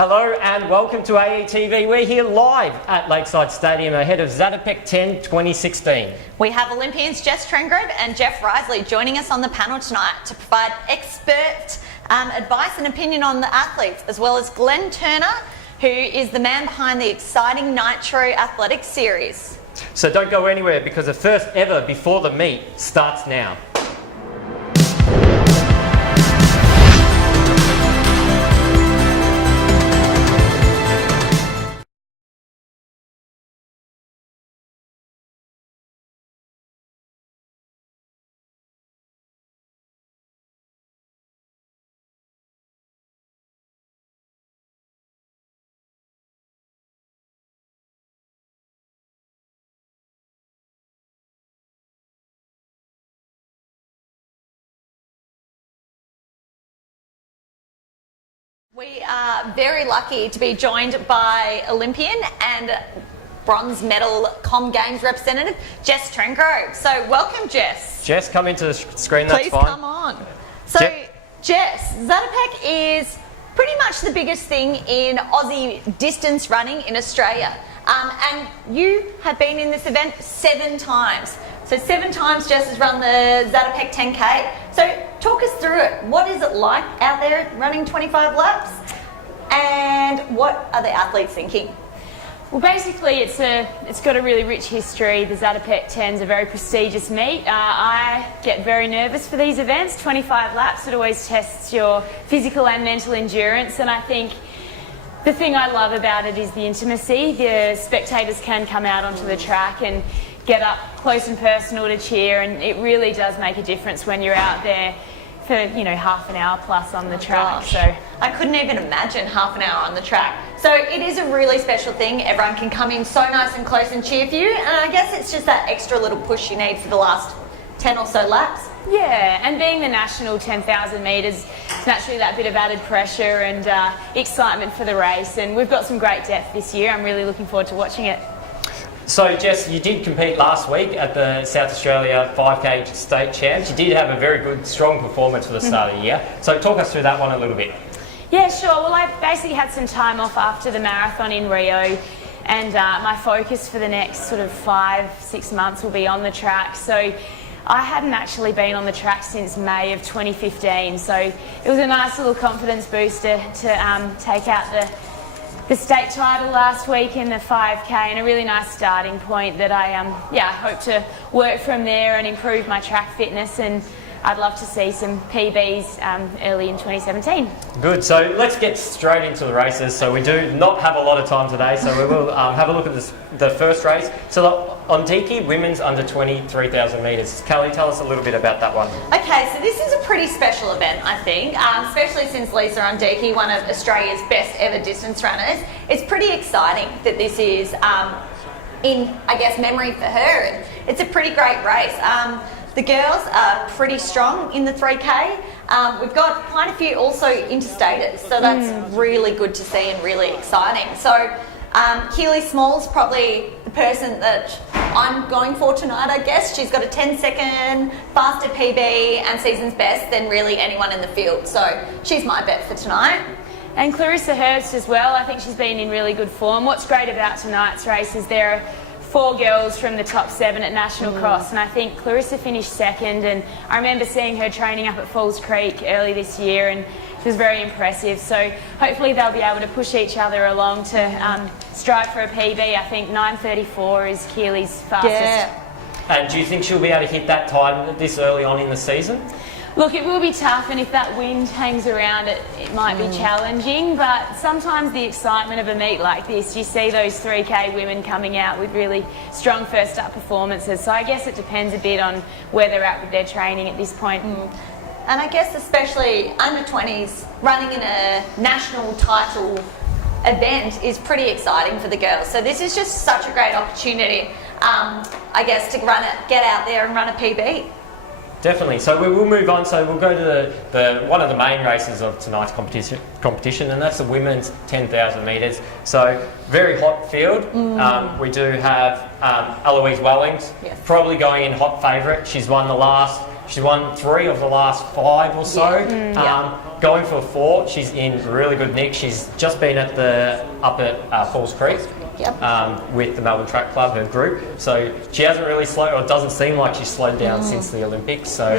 Hello and welcome to aeTV. We're here live at Lakeside Stadium ahead of Zatopek 10 2016. We have Olympians Jess Trengrove and Jeff Risley joining us on the panel tonight to provide expert advice and opinion on the athletes, as well as Glenn Turner, who is the man behind the exciting Nitro Athletics series. So don't go anywhere because the first ever Before the Meet starts now. We are very lucky to be joined by Olympian and bronze medal Com Games representative, Jess Trengrove. So welcome, Jess. Jess, come into the screen, that's Please fine. come on. So Jess, Zatopek is pretty much the biggest thing in Aussie distance running in Australia. And you have been in this event 7 times. So 7 times Jess has run the Zatopek 10K. So talk us through it. What is it like out there running 25 laps? And what are the athletes thinking? Well, basically it's got a really rich history. The Zatopek 10 is a very prestigious meet. I get very nervous for these events. 25 laps, it always tests your physical and mental endurance, and I think the thing I love about it is the intimacy. The spectators can come out onto the track and get up close and personal to cheer, and it really does make a difference when you're out there for, you know, half an hour plus on the track. Gosh. So I couldn't even imagine half an hour on the track. So it is a really special thing. Everyone can come in so nice and close and cheer for you, and I guess it's just that extra little push you need for the last 10 or so laps. yeah, and being the national 10,000 metres, it's naturally that bit of added pressure and excitement for the race, and we've got some great depth this year. I'm really looking forward to watching it. So Jess, you did compete last week at the South Australia 5K State Champs. You did have a very good, strong performance for the start of the year. So talk us through that one a little bit. Yeah, sure. Well, I basically had some time off after the marathon in Rio, and my focus for the next sort of 5-6 months will be on the track. So I hadn't actually been on the track since May of 2015, so it was a nice little confidence booster to take out the state title last week in the 5K, and a really nice starting point that I hope to work from there and improve my track fitness, and I'd love to see some PBs early in 2017. Good, so let's get straight into the races. So we do not have a lot of time today, so we will have a look at the first race. So on Ondiki, women's under 23,000 metres. Kelly, tell us a little bit about that one. Okay, so this is a pretty special event, I think, especially since Lisa Ondiki, one of Australia's best ever distance runners. It's pretty exciting that this is in, I guess, memory for her. It's a pretty great race. The girls are pretty strong in the 3K. We've got quite a few also interstaters, so that's really good to see and really exciting. So Keely Small's probably the person that I'm going for tonight, I guess. She's got a 10-second faster PB and season's best than really anyone in the field. So she's my bet for tonight. And Clarissa Hurst as well. I think she's been in really good form. What's great about tonight's race is there are 4 girls from the top 7 at National Cross, and I think Clarissa finished second, and I remember seeing her training up at Falls Creek early this year, and she was very impressive. So hopefully they'll be able to push each other along to strive for a PB. I think 9:34 is Keely's fastest. Yeah. And do you think she'll be able to hit that time this early on in the season? Look, it will be tough, and if that wind hangs around, it might be challenging, but sometimes the excitement of a meet like this, you see those 3K women coming out with really strong first up performances, so I guess it depends a bit on where they're at with their training at this point. And I guess especially under 20s, running in a national title event is pretty exciting for the girls. So this is just such a great opportunity, I guess, to get out there and run a PB. Definitely. So we will move on. So we'll go to the one of the main races of tonight's competition, and that's the women's 10,000 metres. So very hot field. We do have Eloise Wellings, probably going in hot favourite. She's won the last She's won 3 of the last 5 or so. Going for 4, she's in really good nick. She's just been at up at Falls Creek. With the Melbourne Track Club, her group. So she hasn't really slowed, or it doesn't seem like she's slowed down since the Olympics. So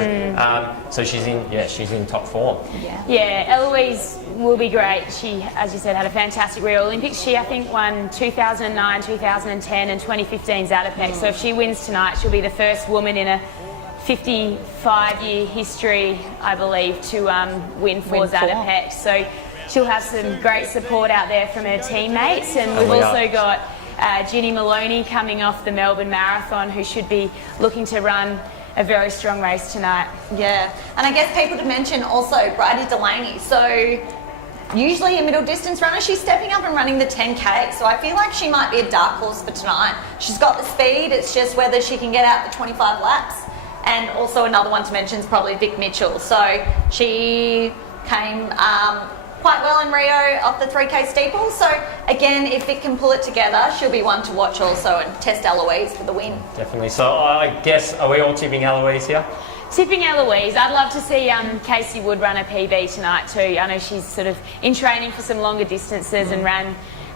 so she's in top form. Yeah, Eloise will be great. She, as you said, had a fantastic Rio Olympics. She, I think, won 2009, 2010 and 2015 Zatopek. So if she wins tonight, she'll be the first woman in a 55-year history, I believe, to win for Zatopek. So she'll have some great support out there from her teammates, and we've also got Ginny Maloney coming off the Melbourne Marathon, who should be looking to run a very strong race tonight. Yeah, and I guess people to mention also Bridie Delaney. So usually a middle distance runner, she's stepping up and running the 10K, so I feel like she might be a dark horse for tonight. She's got the speed, it's just whether she can get out the 25 laps. And also another one to mention is probably Vic Mitchell. So she came quite well in Rio off the 3K steeple. So again, if it can pull it together, she'll be one to watch also and test Eloise for the win. Definitely. So I guess, are we all tipping Eloise here? Tipping Eloise. I'd love to see Casey Wood run a PB tonight too. I know she's sort of in training for some longer distances and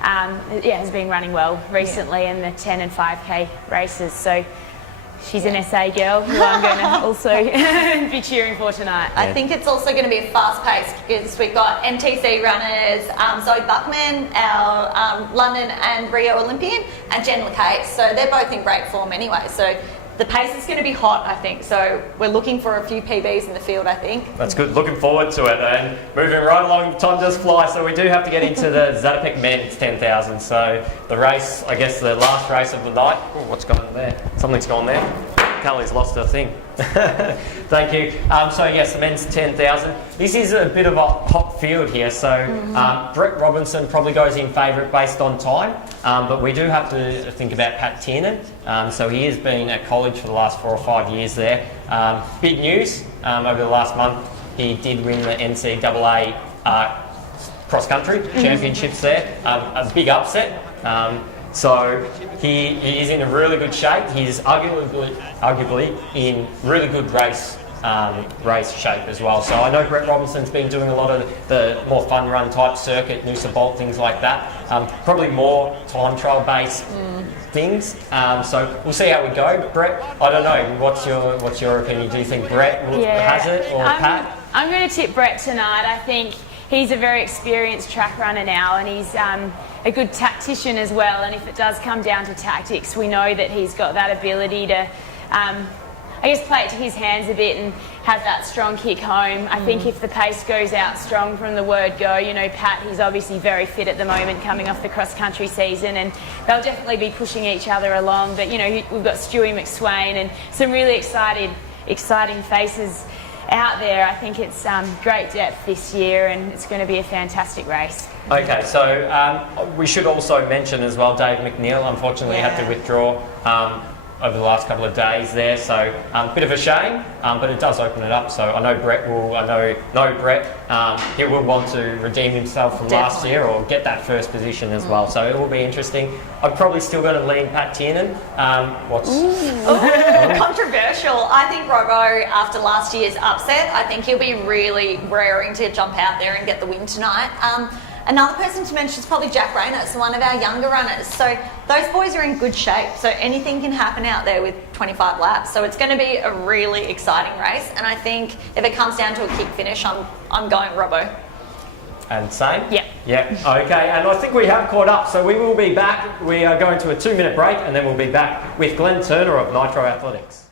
has been running well recently in the 10 and 5K races. So she's an SA girl who I'm going to also be cheering for tonight. I think it's also going to be a fast pace because we've got MTC runners, Zoe Buckman, our London and Rio Olympian, and Jen LeCase. So they're both in great form anyway. So the pace is going to be hot, I think. So we're looking for a few PBs in the field, I think. That's good. Looking forward to it. And moving right along, time does fly. So we do have to get into the Zatopek men's 10,000. So the race, I guess the last race of the night. Oh, what's going on there? Something's gone there. Callie's lost her thing. Thank you. So yes, the men's 10,000. This is a bit of a hot field here. So Brett Robinson probably goes in favourite based on time, but we do have to think about Pat Tiernan. So he has been at college for the last 4 or 5 years there. Big news over the last month. He did win the NCAA cross country championships there. A big upset. So he is in a really good shape. He's arguably in really good race shape as well. So I know Brett Robinson's been doing a lot of the more fun run type circuit, Noosa Bolt, things like that. Probably more time trial based things. So we'll see how we go. Brett, I don't know. What's your opinion? Do you think Brett has it or Pat? I'm going to tip Brett tonight. I think he's a very experienced track runner now, and he's a good tactician as well. And if it does come down to tactics, we know that he's got that ability to, play it to his hands a bit and have that strong kick home. I think if the pace goes out strong from the word go, Pat, he's obviously very fit at the moment coming off the cross-country season, and they'll definitely be pushing each other along. But, we've got Stewie McSwain and some really exciting faces out there. I think it's great depth this year, and it's going to be a fantastic race. Okay, so we should also mention as well, Dave McNeil unfortunately had to withdraw over the last couple of days there, so a bit of a shame, but it does open it up. So I know Brett he will want to redeem himself from last year or get that first position as well, so it will be interesting. I'm probably still going to lean Pat Tiernan. Controversial. I think Robbo, after last year's upset, I think he'll be really raring to jump out there and get the win tonight. Another person to mention is probably Jack Rayner, so one of our younger runners. So those boys are in good shape, so anything can happen out there with 25 laps. So it's going to be a really exciting race, and I think if it comes down to a kick finish, I'm going Robbo. And same? Yeah. Yeah, okay, and I think we have caught up, so we will be back. We are going to a 2-minute break, and then we'll be back with Glenn Turner of Nitro Athletics.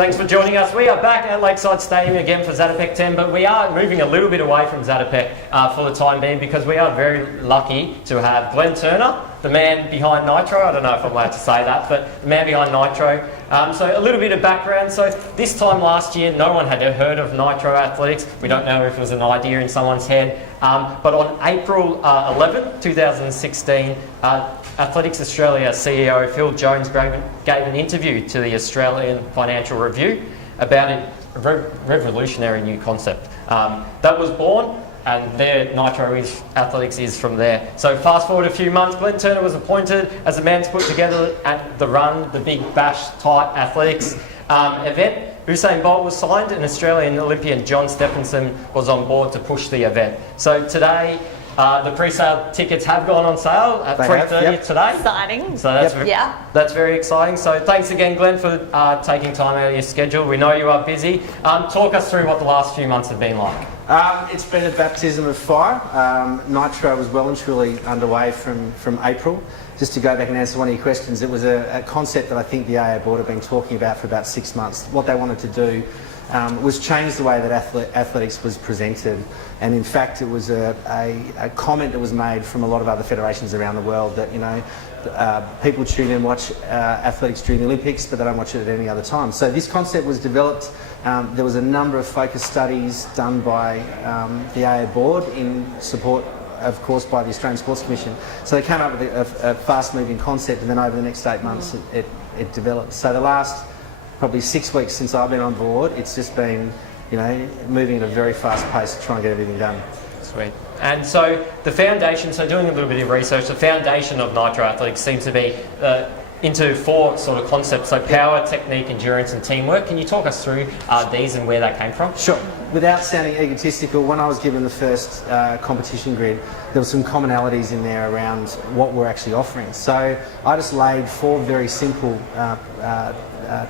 Thanks for joining us. We are back at Lakeside Stadium again for Zatopek 10, but we are moving a little bit away from Zatopek for the time being because we are very lucky to have Glenn Turner, the man behind Nitro. I don't know if I'm allowed to say that, but the man behind Nitro. So a little bit of background. So this time last year, no one had heard of Nitro Athletics. We don't know if it was an idea in someone's head. But on April 11, 2016, Athletics Australia CEO Phil Jones gave an interview to the Australian Financial Review about a revolutionary new concept that was born, and their Nitro Athletics is from there. So fast forward a few months, Glenn Turner was appointed as a man to put together at the run, the big bash type athletics event. Usain Bolt was signed, and Australian Olympian John Stephenson was on board to push the event. So today, the pre-sale tickets have gone on sale at 3:30 today. Exciting. So that's very exciting. So thanks again, Glenn, for taking time out of your schedule. We know you are busy. Talk us through what the last few months have been like. It's been a baptism of fire. Nitro was well and truly underway from April. Just to go back and answer one of your questions, it was a concept that I think the AA board have been talking about for about 6 months. What they wanted to do was change the way that athletics was presented, and in fact it was a comment that was made from a lot of other federations around the world that, you know, people tune in and watch athletics during the Olympics, but they don't watch it at any other time. So this concept was developed. There was a number of focus studies done by the AA board in support, of course, by the Australian Sports Commission. So they came up with a fast-moving concept, and then over the next 8 months it developed. So the last probably 6 weeks since I've been on board, it's just been, you know, moving at a very fast pace to try and get everything done. Sweet. And so the foundation, so doing a little bit of research, the foundation of Nitro Athletics seems to be into 4 sort of concepts, so power, technique, endurance and teamwork. Can you talk us through these and where that came from? Sure. Without sounding egotistical, when I was given the first competition grid, there were some commonalities in there around what we're actually offering. So I just laid 4 very simple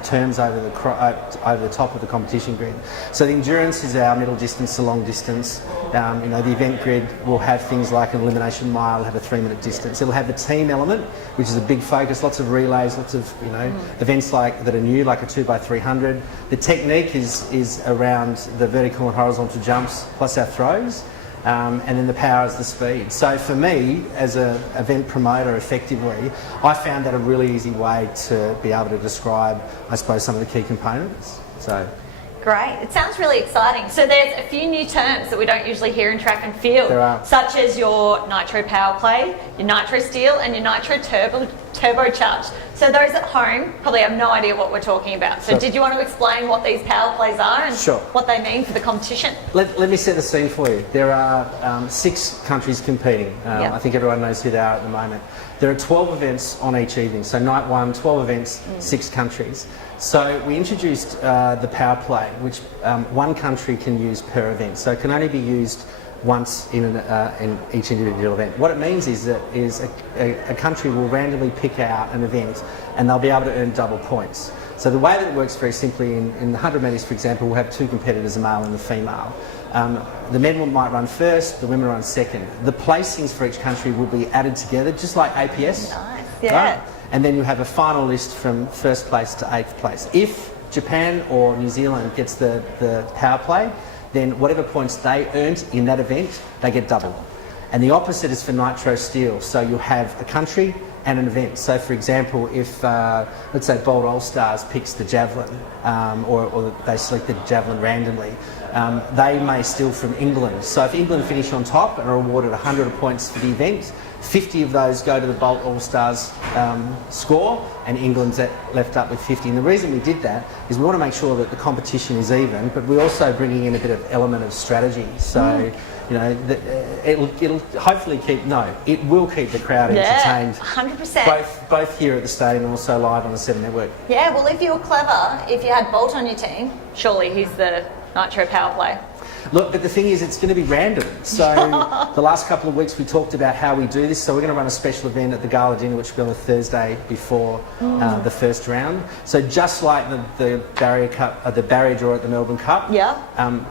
terms over the top of the competition grid. So the endurance is our middle distance to long distance. You know, the event grid will have things like an elimination mile, it'll have a 3-minute distance. It'll have the team element, which is a big focus, lots of relays, lots of, you know, events like that are new, like a 2x300. The technique is around the vertical and horizontal jumps plus our throws. And then the power is the speed. So for me, as an event promoter effectively, I found that a really easy way to be able to describe, I suppose, some of the key components. So. Great. It sounds really exciting. So there's a few new terms that we don't usually hear in track and field, There are. such as your Nitro Power Play, your Nitro Steel, and your Nitro Turbocharged. So those at home probably have no idea what we're talking about. So Sure. did you want to explain what these power plays are and Sure. what they mean for the competition? Let me set the scene for you. There are 6 countries competing. Yep. I think everyone knows who they are at the moment. There are 12 events on each evening. So night 1, 12 events, 6 countries. So we introduced the power play, which 1 country can use per event. So it can only be used once in each individual event. What it means is that a country will randomly pick out an event and they'll be able to earn double points. So the way that it works very simply, in the 100 metres, for example, we'll have 2 competitors, a male and a female. The men might run first, the women run second. The placings for each country will be added together, just like APS. Nice, yeah. Right? And then you have a final list from 1st place to 8th place. If Japan or New Zealand gets the power play, then whatever points they earned in that event, they get double. And the opposite is for Nitro Steel. So you'll have a country and an event. So for example, if let's say Bolt All Stars picks the javelin, or they select the javelin randomly, they may steal from England. So if England finish on top and are awarded 100 points for the event, 50 of those go to the Bolt All Stars score, and England's left up with 50. And the reason we did that is we want to make sure that the competition is even, but we're also bringing in a bit of element of strategy. So, you know, it'll hopefully it will keep the crowd entertained. 100%. Both here at the stadium and also live on the 7 Network. Yeah, well, if you were clever, if you had Bolt on your team, surely he's the Nitro Power Play. Look, but the thing is, it's going to be random. So the last couple of weeks we talked about how we do this. So we're going to run a special event at the Gala Dinner, which will be on the Thursday before the first round. So just like the barrier cup, the barrier draw at the Melbourne Cup, Yeah.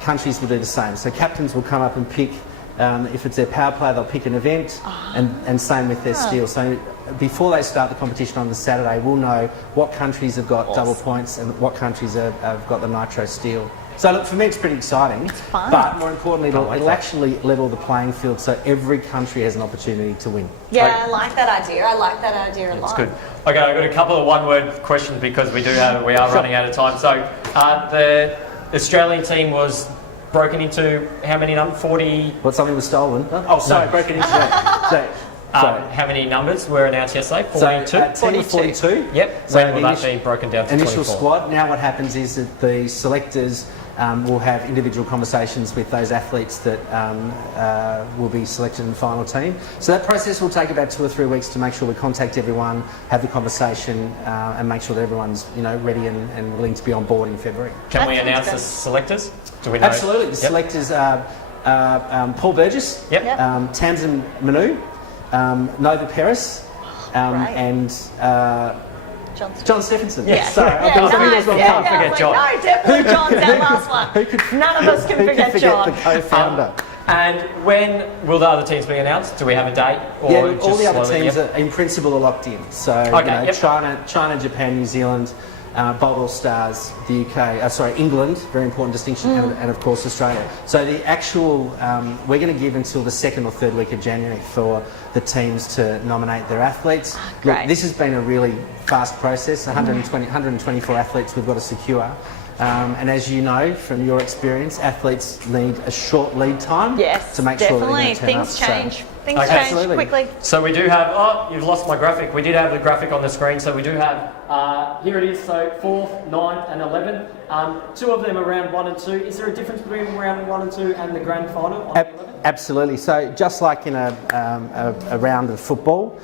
countries will do the same. So captains will come up and pick If it's their power play, they'll pick an event, and same with their steel. So before they start the competition on the Saturday, we'll know what countries have got double points and what countries have got the nitro steel. So look, for me it's pretty exciting, fun. but more importantly, it'll actually level the playing field so every country has an opportunity to win. Yeah, I like that idea. I like that idea a lot. That's good. Okay, I've got a couple of one-word questions because we are running out of time. So the Australian team was broken into how many numbers? 40. What, something was stolen? Oh, sorry, No. broken into that. How many numbers were announced yesterday? 42? So, team of 42. Yep. So When will that be broken down to initial 24? squad. Now what happens is that the selectors will have individual conversations with those athletes that will be selected in the final team. So that process will take about 2 or 3 weeks to make sure we contact everyone, have the conversation, and make sure that everyone's ready and willing to be on board in February. Can we That sounds announce good. the selectors? Do we know? Absolutely. The Yep. selectors are Paul Burgess, Yep. Yep. Tamsin Manu, Nova Paris, Right. and Johnson. John Stephenson. Yes. Sorry, Yeah, there was only nice. one Yeah, more. Can't forget John. No, definitely John's that last one. Who could, None of us can who forget could John. the co-founder? And when will the other teams be announced? Do we have a date? Or Yeah, look, all just the other slowly? teams Yep. are, in principle, are locked in. So Okay, yep. China, Japan, New Zealand, Bold All Stars, the UK, England, very important distinction, and of course Australia. So the actual, we're going to give until the 2nd or 3rd week of January for the teams to nominate their athletes. Look, great. this has been a really fast process. 124 athletes we've got to secure. And as you know from your experience, athletes need a short lead time Yes, to make sure that definitely. they're going to turn Things up. So- change. Things Okay. change Absolutely. quickly. So we do have, you've lost my graphic. We did have the graphic on the screen. So we do have, here it is, so 4th, 9th and 11th. 2 of them are round 1 and 2. Is there a difference between round 1 and 2 and the grand final on the 11th? Absolutely. So just like in a round of football,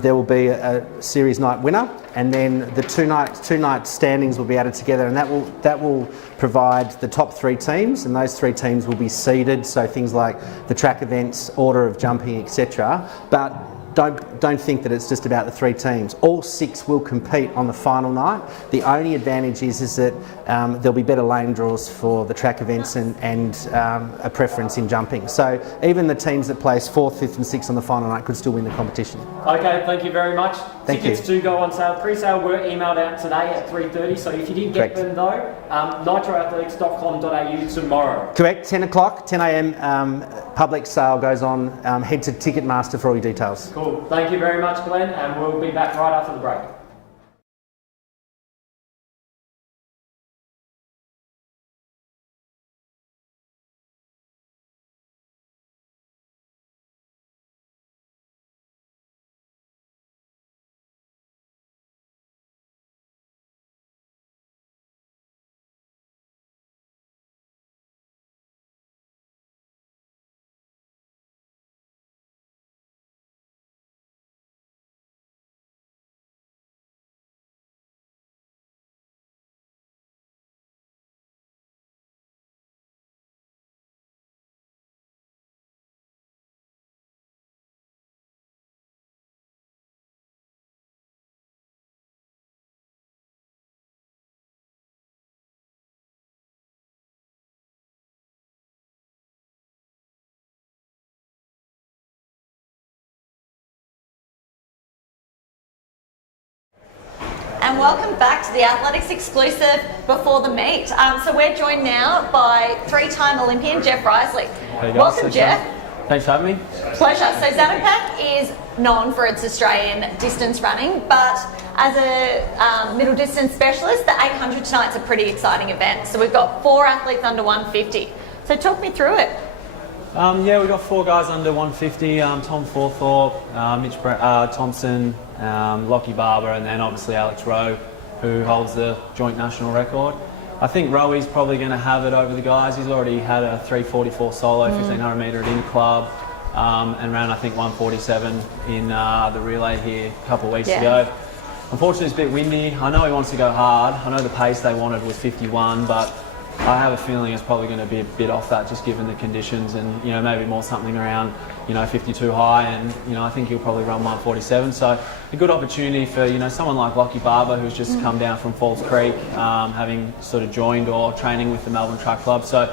there will be a series night winner, and then the two night standings will be added together, and that will provide the top 3 teams, and those 3 teams will be seeded. So things like the track events, order of jumping, etc. But don't think that it's just about the 3 teams. All 6 will compete on the final night. The only advantage is that there'll be better lane draws for the track events and a preference in jumping. So even the teams that place 4th, 5th and 6th on the final night could still win the competition. Okay, thank you very much. Thank Tickets do go on sale. Pre-sale were emailed out today at 3:30. So if you didn't get Correct. them though, nitroathletics.com.au tomorrow. Correct, 10 o'clock, 10 a.m. Public sale goes on. Head to Ticketmaster for all your details. Cool. Thank you very much, Glenn, and we'll be back right after the break. And welcome back to the Athletics exclusive before the meet. So we're joined now by 3-time Olympian Jeff Risley. Welcome, Jeff. Thanks for having me. Pleasure. So Zatopek is known for its Australian distance running, but as a middle distance specialist, the 800 tonight's a pretty exciting event. So we've got 4 athletes under 150. So talk me through it. Yeah, we've got 4 guys under 150, Tom Forthorpe, Mitch Thompson, Lockie Barber, and then obviously Alex Rowe, who holds the joint national record. I think Rowe's probably going to have it over the guys. He's already had a 3:44 solo, 1500 metre at in club, and ran I think 1:47 in the relay here a couple of weeks ago. Unfortunately, it's a bit windy. I know he wants to go hard. I know the pace they wanted was 51, but I have a feeling it's probably going to be a bit off that, just given the conditions, and maybe more something around 52 high, and I think he'll probably run 1:47. So a good opportunity for someone like Lockie Barber, who's just come down from Falls Creek, having sort of joined or training with the Melbourne Track Club. So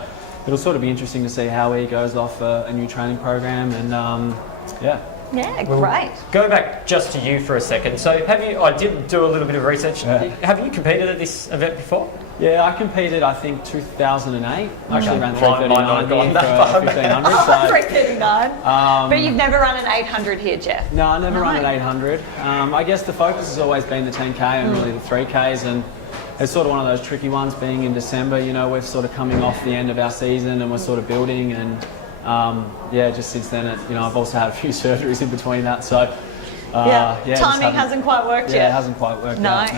it'll sort of be interesting to see how he goes off a new training program, and yeah. Yeah, Well, great. Go back just to you for a second. So I did do a little bit of research. Yeah. Have you competed at this event before? Yeah, I competed, I think, 2008. I actually ran Might not 3:39 gone here that for far 1500. Oh, So, 3:39. But you've never run an 800 here, Jeff. no, I never No. run an 800. I guess the focus has always been the 10K and really the 3Ks, and it's sort of one of those tricky ones being in December. You know, we're sort of coming off the end of our season and we're sort of building, and yeah, just since then, I've also had a few surgeries in between that, so just Timing hasn't quite worked Yeah, yet. it hasn't quite worked No. out.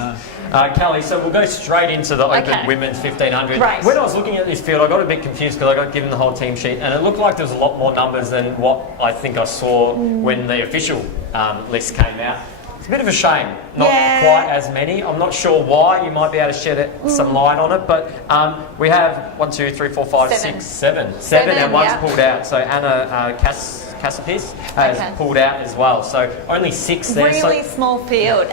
No. Kelly, so we'll go straight into the Open Okay. Women's 1500. Right. When I was looking at this field, I got a bit confused because I got given the whole team sheet, and it looked like there was a lot more numbers than what I think I saw when the official list came out. It's a bit of a shame, not Yeah. quite as many. I'm not sure why. You might be able to shed some light on it, but we have 1, 2, 3, 4, 5, 6, 7, and one's yeah. pulled out. So Anna Cassapis has Okay. pulled out as well. So only 6 there. Really So small field.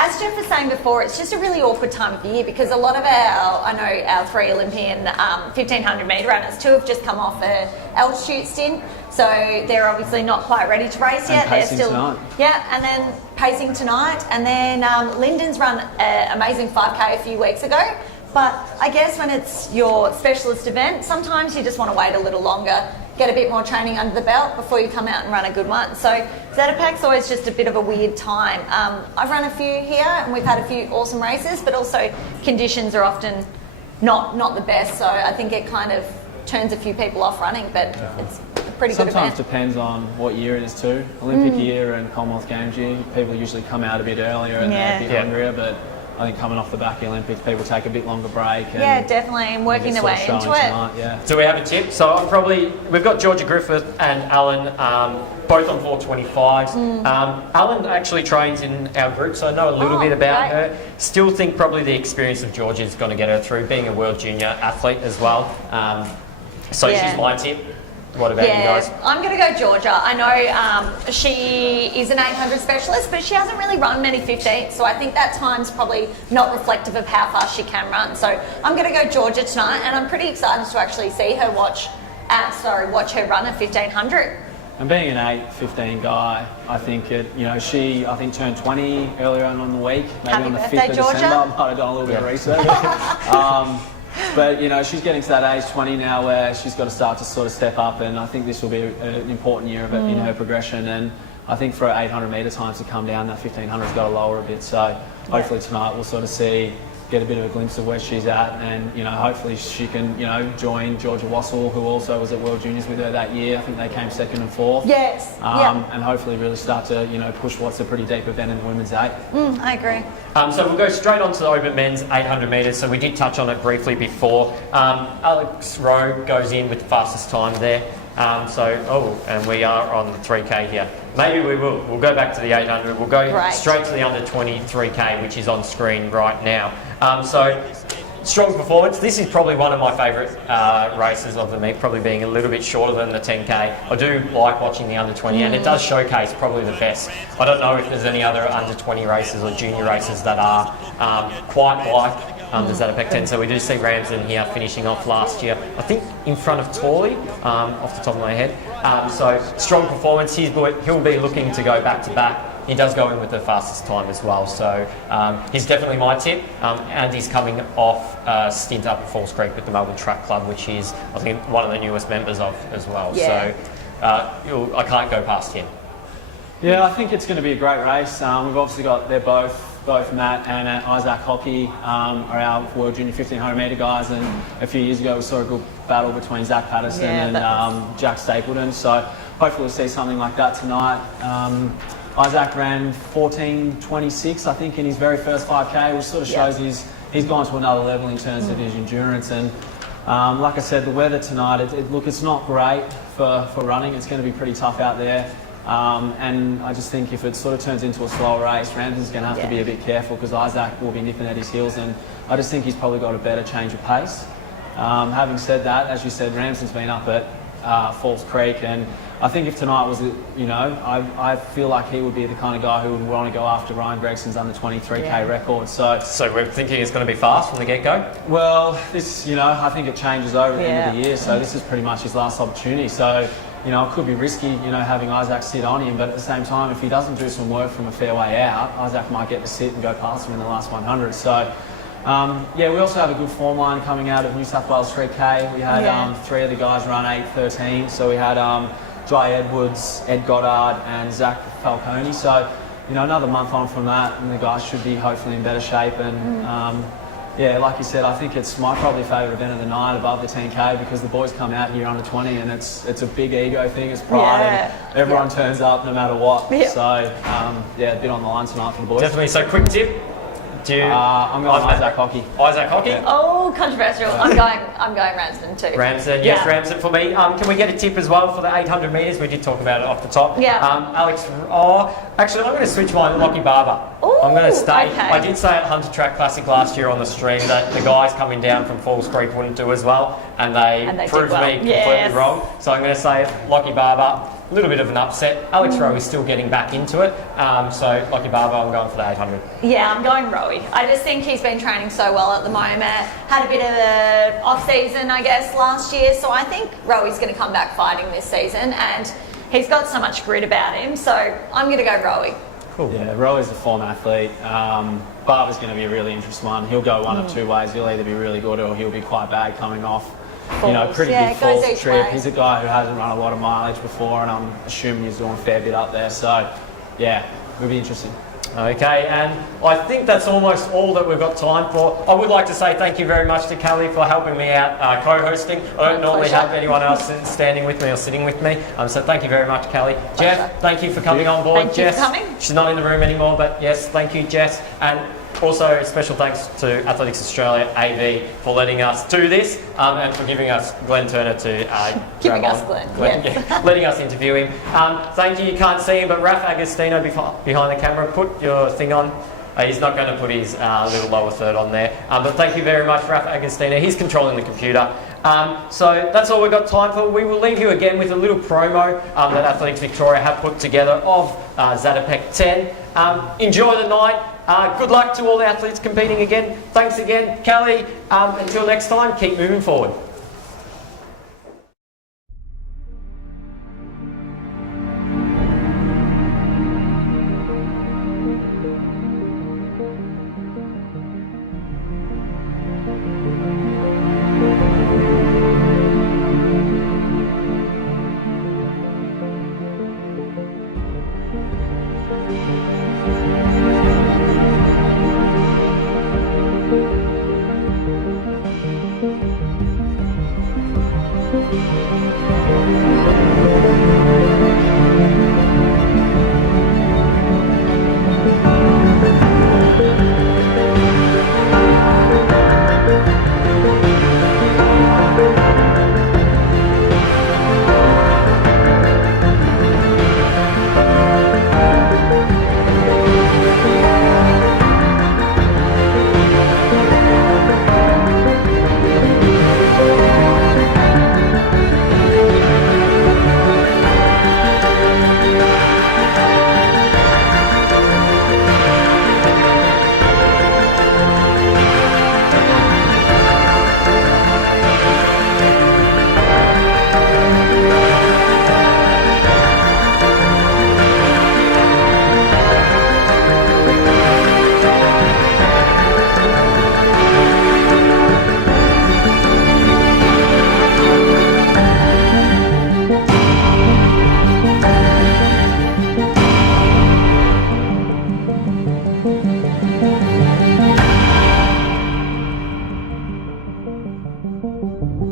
As Jeff was saying before, it's just a really awkward time of the year because a lot of our 3 Olympian 1500 metre runners, 2 have just come off a altitude stint, so they're obviously not quite ready to race yet. They're pacing tonight. Yeah, and then pacing tonight, and then Lyndon's run an amazing 5K a few weeks ago. But I guess when it's your specialist event, sometimes you just want to wait a little longer, get a bit more training under the belt before you come out and run a good one. So Zatopek's always just a bit of a weird time. I've run a few here and we've had a few awesome races, but also conditions are often not the best. So I think it kind of turns a few people off running, but it's a pretty good Sometimes event. depends on what year it is too. Olympic year and Commonwealth Games year, people usually come out a bit earlier and they're a bit Yeah. hungrier, but I think coming off the back of the Olympics, people take a bit longer break. And Yeah, definitely, and working their it's way sort of into showing it. tonight, yeah. do we have a tip? So we've got Georgia Griffith and Alan, both on 425s. Alan actually trains in our group, so I know a little bit about great. her. Still think probably the experience of Georgia is going to get her through, being a World Junior athlete as well. So Yeah. she's my tip. What about you guys? I'm going to go Georgia. I know she is an 800 specialist, but she hasn't really run many 15s, so I think that time's probably not reflective of how fast she can run. So I'm going to go Georgia tonight, and I'm pretty excited to actually see her watch her run at 1500. And being an 8:15 guy, I think she turned 20 earlier on the week, maybe Happy on the birthday, 5th of Georgia. December. I might have done a little bit of research. But she's getting to that age 20 now where she's got to start to sort of step up, and I think this will be an important year in her progression. And I think for 800 metre times to come down, that 1500's got to lower a bit. So hopefully tonight we'll sort of get a bit of a glimpse of where she's at, and hopefully she can join Georgia Wassell, who also was at World Juniors with her that year. I think they came 2nd and 4th. Yes. And hopefully really start to push what's a pretty deep event in the women's 8. I agree. So we'll go straight on to the Open Men's 800 metres. So we did touch on it briefly before. Alex Rowe goes in with the fastest time there. And we are on the 3K here. Maybe we'll go back to the 800. We'll go straight to the under 23K, which is on screen right now. Strong performance. This is probably one of my favourite races of the meet, probably being a little bit shorter than the 10K. I do like watching the under 20, and it does showcase probably the best. I don't know if there's any other under 20 races or junior races that are quite like the Zatopek 10. So we do see Ramsden here finishing off last year, I think in front of Torley, off the top of my head. So strong performance. He'll be looking to go back to back. He does go in with the fastest time as well, so he's definitely my tip. And he's coming off a stint up at Falls Creek with the Melbourne Track Club, which is, I think, one of the newest members of as well. Yeah. So I can't go past him. Yeah, I think it's going to be a great race. We've obviously got, they're both Matt and Isaac Hockey are our World Junior 1500 metre guys, and a few years ago we saw a good battle between Zach Patterson and Jack Stapleton, so hopefully we'll see something like that tonight. Isaac ran 14:26, I think, in his very first 5K, which sort of shows he's gone to another level in terms of his endurance. And like I said, the weather tonight, it's not great for running. It's going to be pretty tough out there. And I just think if it sort of turns into a slower race, Ramsden's going to have to be a bit careful because Isaac will be nipping at his heels, and I just think he's probably got a better change of pace. Having said that, as you said, Ramsden's been up at Falls Creek, and I think if tonight was, I feel like he would be the kind of guy who would want to go after Ryan Gregson's under 23k record. So we're thinking it's going to be fast from the get-go? Well, this, I think it changes over at the end of the year, so this is pretty much his last opportunity. So, it could be risky, having Isaac sit on him, but at the same time, if he doesn't do some work from a fair way out, Isaac might get to sit and go past him in the last 100. So, we also have a good form line coming out of New South Wales 3K. We had 3 of the guys run 8:13, so we had Jai Edwards, Ed Goddard, and Zach Falcone. So, another month on from that, and the guys should be hopefully in better shape. And like you said, I think it's my probably favourite event of the night above the 10k, because the boys come out here under 20, and it's a big ego thing, it's pride, and everyone turns up no matter what. So a bit on the line tonight for the boys. Definitely. So quick tip. I'm going Isaac Hockey. Isaac Hockey? Yeah. Oh, controversial. I'm going Ramsden too. Ramsden, yes, Ramsden for me. Can we get a tip as well for the 800 metres? We did talk about it off the top. Yeah. Alex, actually, I'm going to switch mine, Lockie Barber. Ooh, I'm going to stay. okay. I did say at Hunter Track Classic last year on the stream that the guys coming down from Falls Creek wouldn't do as well, and they proved me completely wrong. So I'm going to say Lockie Barber. A little bit of an upset. Alex Rowe is still getting back into it. So, Lockie Barber, I'm going for the 800. Yeah, I'm going Rowie. I just think he's been training so well at the moment. Had a bit of an off-season, I guess, last year. So I think Rowie's going to come back fighting this season. And he's got so much grit about him. So I'm going to go Rowie. Cool. Yeah, Rowie's a form athlete. Barber's going to be a really interesting one. He'll go one of two ways. He'll either be really good or he'll be quite bad coming off. Pretty big falls trip. He's a guy who hasn't run a lot of mileage before, and I'm assuming he's doing a fair bit up there. So, it'll be interesting. Okay, and I think that's almost all that we've got time for. I would like to say thank you very much to Kelly for helping me out co-hosting. I don't normally have anyone else standing with me or sitting with me, so thank you very much, Kelly. Jeff, thank you for coming on board. Thank you for coming. She's not in the room anymore, but yes, thank you, Jess. And also, special thanks to Athletics Australia AV for letting us do this and for giving us Glenn Turner to Giving us Glenn. letting us interview him. Thank you. You can't see him, but Raf Agostino behind the camera, put your thing on. He's not going to put his little lower third on there. But thank you very much, Raf Agostino. He's controlling the computer. So that's all we've got time for. We will leave you again with a little promo that Athletics Victoria have put together of Zatopek 10. Enjoy the night. Good luck to all the athletes competing again. Thanks again, Kelly. Until next time, keep moving forward.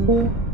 Thank you.